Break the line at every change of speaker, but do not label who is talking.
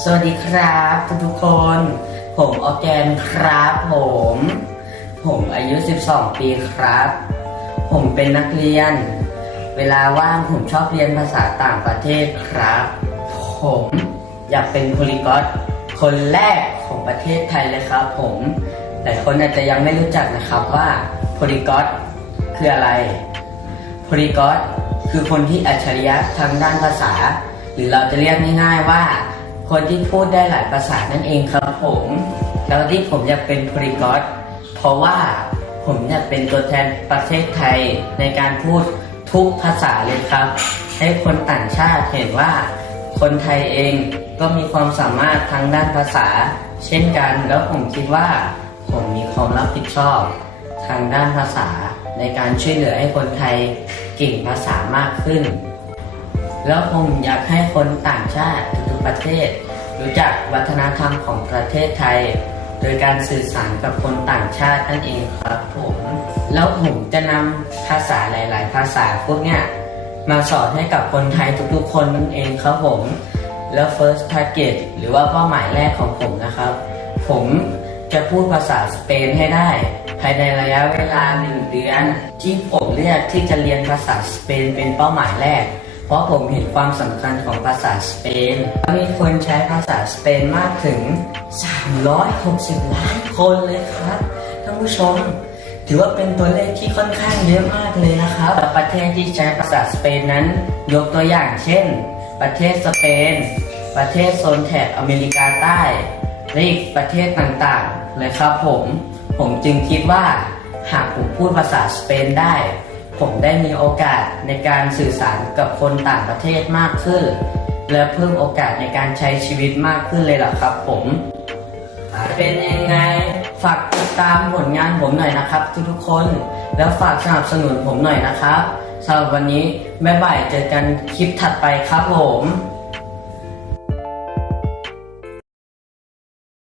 สวัสดีครับทุกทุกๆคน ผมออแกนครับผม ผมอายุ 12 ปีครับ ผมเป็นนักเรียน เวลาว่างผมชอบเรียนภาษาต่างประเทศครับ ผมอยากเป็นโพลิกอตคนแรกของประเทศไทยเลยครับผมแต่คนอาจจะยังไม่รู้จักนะครับว่าโพลิกอตคืออะไรโพลิกอตคือคนที่อัจฉริยะทางด้านภาษา หรือเราจะเรียกง่ายๆว่า คนที่พูดได้หลายภาษานั่นเองครับผมแล้วที่ผมอยากเป็นพลิกอตเพราะว่าผมอยากเป็นตัวแทนประเทศไทยในการพูดทุกภาษาเลยครับ ให้คนต่างชาติเห็นว่า คนไทยเองก็มีความสามารถทางด้านภาษา เช่นกัน แล้วผมคิดว่า ผมมีความรับผิดชอบ ทางด้านภาษาในการช่วยเหลือให้คนไทยเก่งภาษามากขึ้น แล้วผมอยากให้คนต่างชาติทุกประเทศ รู้จักวัฒนธรรมของประเทศไทย โดยการสื่อสารกับคนต่างชาตินั่นเองครับผม แล้วผมจะนำภาษาหลาย ๆ ภาษาพวกเนี้ยมาสอนให้กับคนไทยทุกๆ คนนั่นเองครับผม แล้ว first target หรือว่าเป้าหมายแรกของผมนะครับ ผมจะพูดภาษาสเปนให้ได้ ภายในระยะเวลาหนึ่งเดือน ที่ผมเลือกที่จะเรียนภาษาสเปนเป็นเป้าหมายแรก ราะผมเห็นความสำคัญของภาษาสเปน มีคนใช้ภาษาสเปนมากถึง 360 ล้านคนเลยครับท่านผู้ชม ถือว่าเป็นตัวเลขที่ค่อนข้างเยอะมากเลยนะครับประเทศที่ใช้ภาษาสเปนนั้น ยกตัวอย่างเช่น ประเทศสเปน ประเทศโซนแถบอเมริกาใต้และอีกประเทศต่างๆเลยครับผม ผมจึงคิดว่าหากผมพูดภาษาสเปนได้ ผมได้มีโอกาสในการสื่อสารกับคนต่างประเทศมากขึ้น และเพิ่มโอกาสในการใช้ชีวิตมากขึ้นเลยล่ะครับ ผมเป็นยังไงฝากติดตามผลงานผมหน่อยนะครับ ทุกๆคน แล้วฝากสนับสนุนผมหน่อยนะครับสำหรับวันนี้บ๊ายบายเจอกันคลิปถัดไปครับผม